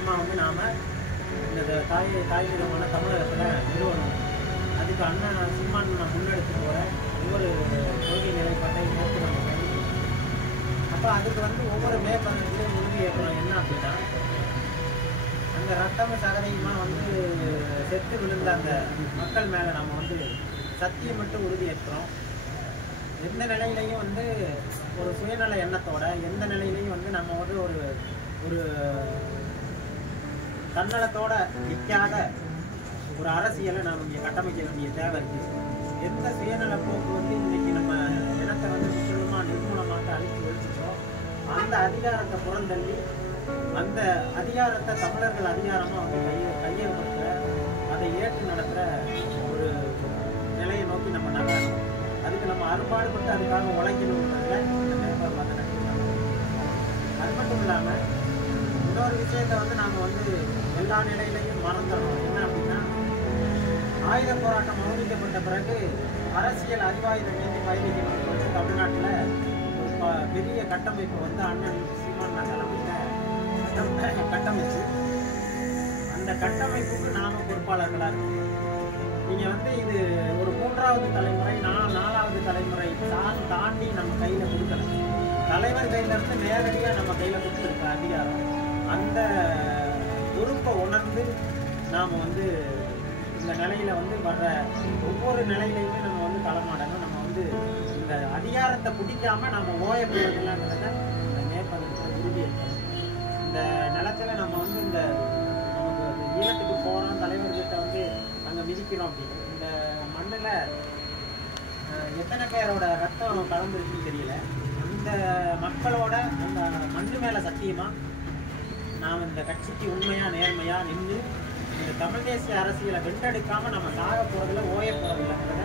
மூலயமா வந்து நாம் இந்த தாய்மீதமான தமிழகத்தில் நிறுவனம். அதுக்கு அண்ணன் சீமான் நான் முன்னெடுத்து போகிற ஒவ்வொரு கொள்கை நிலைப்பாட்டை நோக்கி நம்ம பயணிக்கணும். அப்போ அதுக்கு வந்து ஒவ்வொரு மே 15 உறுதி ஏற்கணும். என்ன அப்படின்னா, அந்த ரத்தம் சகதியமாக வந்து செத்து விழுந்த அந்த மக்கள் மேலே நம்ம வந்து சத்தியம் மட்டும் உறுதி ஏற்கிறோம். எந்த நிலையிலையும் வந்து ஒரு சுயநல எண்ணத்தோட, எந்த நிலையிலையும் வந்து நம்ம வந்து ஒரு தன்னலத்தோட நிற்காத ஒரு அரசியலை நாம் இங்கே கட்டமைக்க வேண்டிய தேவை இருக்குது. எந்த சுயநல போக்கு வந்து இன்னைக்கு நம்ம இனத்தை வந்து முற்றிலுமாக நிர்மூலமாக அழித்து ஒழிச்சிட்டோம், அந்த அதிகாரத்தை புறந்தள்ளி அந்த அதிகாரத்தை தமிழர்கள் அதிகாரமாக வந்து கையெழுப்படுத்த, அதை ஏற்று நடத்துகிற ஒரு நிலையை நோக்கி நம்ம நகரணும். அதுக்கு நம்ம அறுபாடுபட்டு அதுக்காக உழைக்கணுன்றதுல இந்த மேற்பாடு பார்த்து நடத்திக்கலாம். அது மட்டும் இல்லாமல் இன்னொரு விஷயத்தை வந்து நாம் வந்து எல்லா நிலையிலையும் மறந்துடணும். என்ன அப்படின்னா, ஆயுத போராட்டம் மௌனிக்கப்பட்ட பிறகு அரசியல் அறிவாயுதம் ஏந்தி பயணிக்கணும்னு வந்து தமிழ்நாட்டில் ஒரு பெரிய கட்டமைப்பு வந்து அண்ணன் சீமான் தலைமையில் கட்டமைச்சு, அந்த கட்டமைப்புக்கு நாம பொறுப்பாளர்களாக இருக்கணும். நீங்கள் வந்து இது ஒரு 3வது தலைமுறை 4வது தலைமுறை தாண்டி நம்ம கையில் கொடுக்கல. தலைவர் கையிலேருந்து நேரடியாக நம்ம கையில் கொடுத்துருக்க அதிகாரம். அந்த பொறுப்பை உணர்ந்து நாம் வந்து இந்த நிலையில் வந்து வர்ற ஒவ்வொரு நிலையிலையுமே நம்ம வந்து களமாடணும். நம்ம வந்து இந்த அதிகாரத்தை பிடிக்காமல் நம்ம ஓய போகிறதில்லன்றத இந்த மேற்பதில் உறுதி இருக்கணும். இந்த நிலத்தில் நம்ம வந்து இந்த நமக்கு ஈழத்துக்கு போகிறோம், தலைவர்கிட்ட வந்து அங்கே மிதிக்கிறோம் அப்படின்னு. இந்த மண்ணில் எத்தனை பேரோட ரத்தம் கலந்துருக்குன்னு தெரியல. அந்த மக்களோட அந்த மண்ணு மேலே சத்தியமாக நாம் இந்த கட்சிக்கு உண்மையாக நேர்மையாக நின்று இந்த தமிழ் தேசிய அரசியலை வென்றெடுக்காமல் நம்ம சாக போகிறதில்ல, ஓய போகிறதில்லைங்கிறத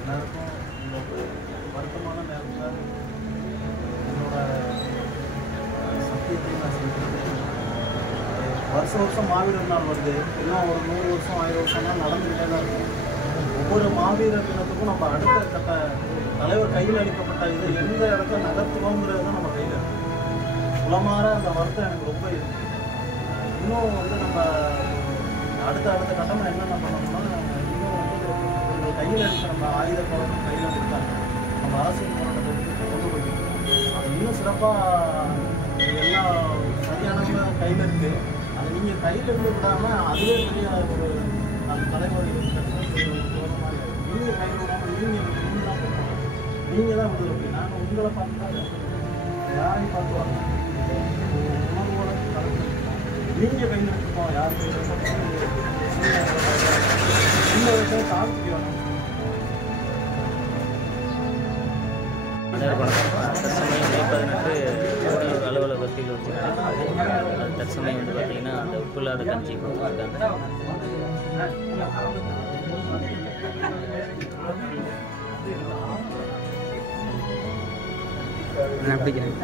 எல்லாருக்கும் இந்த வருத்தமான நேரத்தில் என்னோட சத்தியத்தை நான் செஞ்சுருக்கேன். வருஷம் மாவீரர் நாள் வருது. இன்னும் ஒரு 100 வருஷம் 1000 வருஷம்லாம் நடந்துக்கிட்டே தான் இருக்கும். ஒவ்வொரு மாவீரர் தினத்துக்கும் நம்ம அடுத்த கட்ட தலைவர் கையில் அளிக்கப்பட்ட இது எந்த இடத்துல நகர்த்துவோங்கிறது தான் நம்ம கையில் இருக்கு. குளமாற அந்த வருத்தம் எனக்கு ரொம்ப இருக்குது. இன்னும் வந்து நம்ம அடுத்த கட்டமாக என்னென்ன பண்ணணும்னா, இன்னும் வந்து கையில் எடுத்து நம்ம ஆயுத போராட்டம் கையில் எடுத்தாங்க, நம்ம அரசியல் போராட்டத்தை கொண்டு போய்க்கிட்டு அது இன்னும் சிறப்பாக எல்லா சரியானவங்க கையில் இருக்குது. அதை நீங்கள் கையில் இருந்து விடாமல் அதுவே பெரிய ஒரு அந்த தலைமுறை நீங்கள் கையில் விடாமல் நீங்கள் தான் விடுறது. நாங்கள் உங்களை பார்த்து தான் யாரையும் பார்த்து வரணும். உணர்வோட கலந்து நீங்கள் கையில் எடுத்துப்போம். யார் இந்த விஷயம் சாப்பிட்டு வேணும். தற்சமயம் மே 18 அலுவலகத்தில் வச்சுருக்காங்க. தற்சமயம் வந்து பார்த்தீங்கன்னா அந்த உப்பில்லாத கஞ்சி கொடுத்துருக்காங்க. அப்படிங்கிறேன்.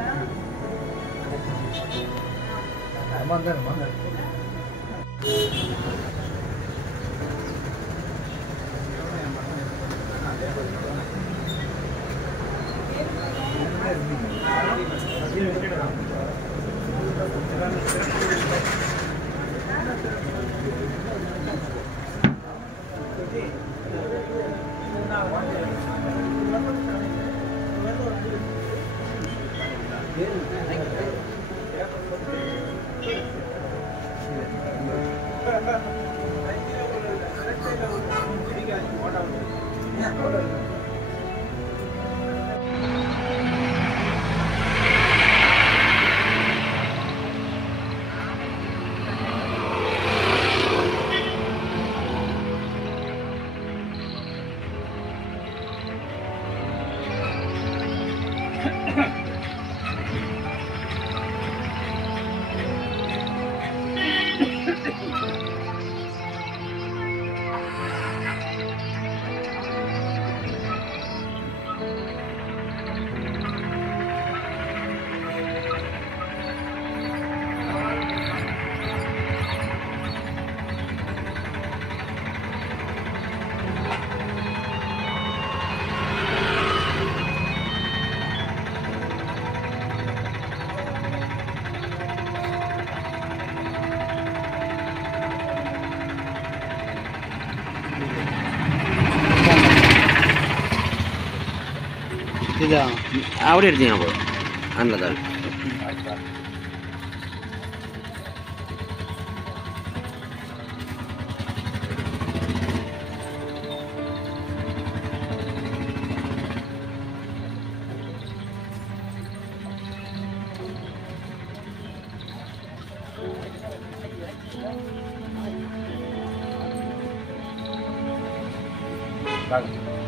எடுத்துக்கலாம். அப்படி எடுத்தீங்கன்னா போதும் அந்த கால். வாங்க.